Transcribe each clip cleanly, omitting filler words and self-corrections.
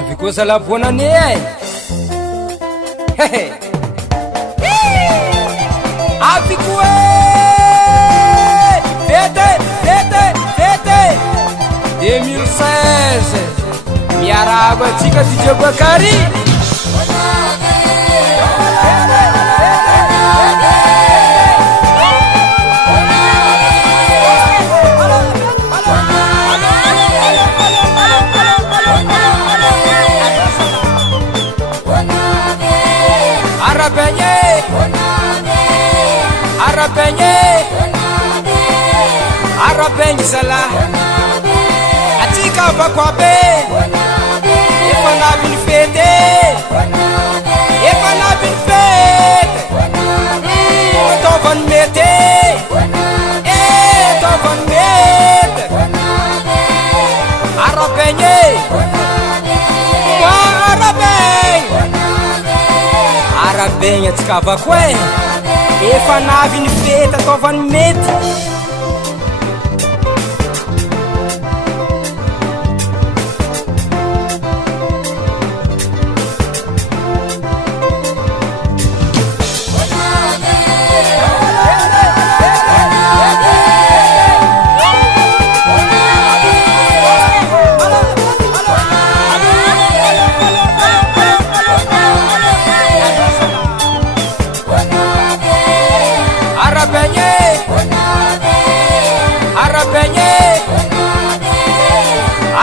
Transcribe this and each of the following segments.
avy koa salabonane ay avy koa fete 2016 miarahaba atsika DJ Bakary arapenye sala atika bakwabe efanabini fete tovan mete arapenye arapenye atika bakwe efanabini fete tovan mete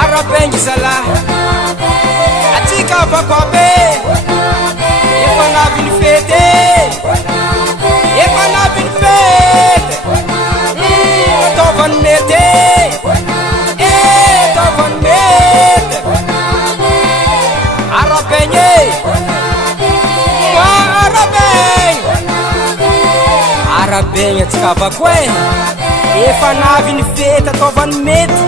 arapenye sala atika bakwabe efanabini fete tovan mete arapenye arapenye atika bakwe efanabini fete tovan mete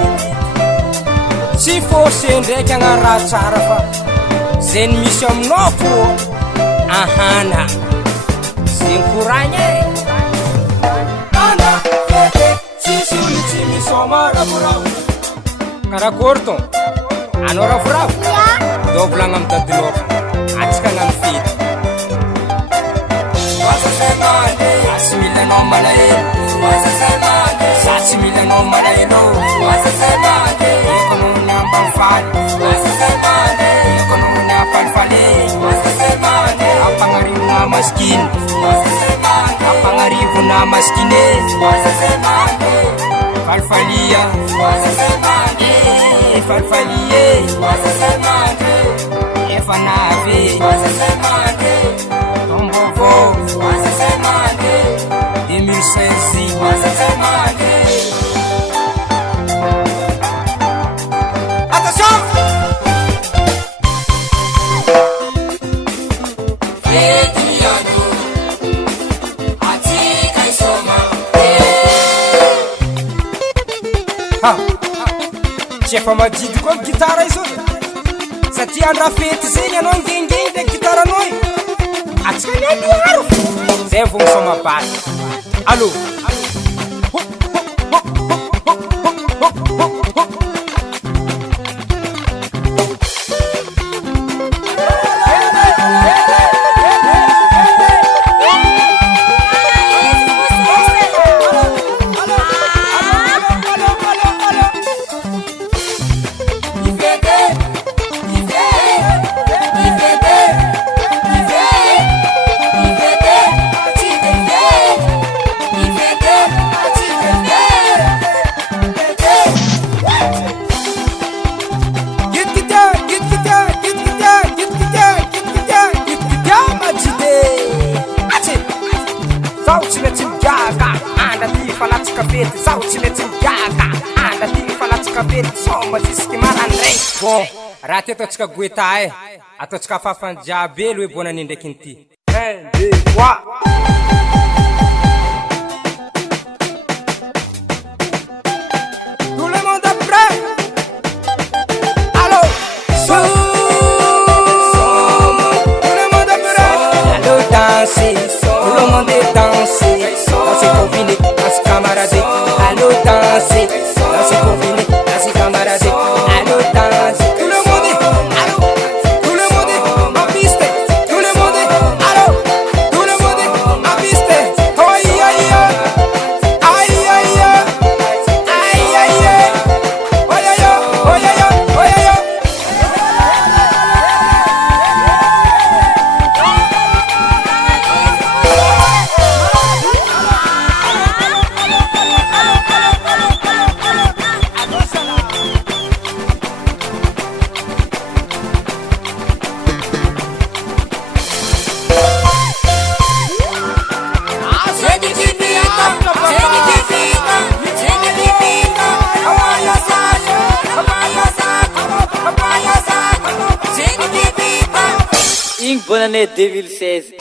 tsy force ndraiky agnaraha tsara fa zay ny misy aminao po ahana zegny koragny anda fete tsisy olo tsy misoma ravoravo karakory ton anao ravoravo dao volagna amy dadinao atsika namy fety asazemande asy milanao malahelo satsy milanao malahelo asazemande ekonomi afalifale ampagnarivona maskiny ampagnarivona maskine falifalia falifalie efanave tombovo 2016 tsy efa madidy koa gitara izy satria andra fety zegny anao ngengeny le gitara anao atsika niadoaro zay vo misoma baty allo bon raha ty ataotsika goeta e ataotsika fafany jiaby elo hoe bonane ndraiky nity 1 2 3 tout le monde est prêt allô tout le monde est prêt allô danser tout le monde est danser danser combiné danser camarade allô danser danser combiné danser camarade allô danser tout le monde est allô bonne année 2016.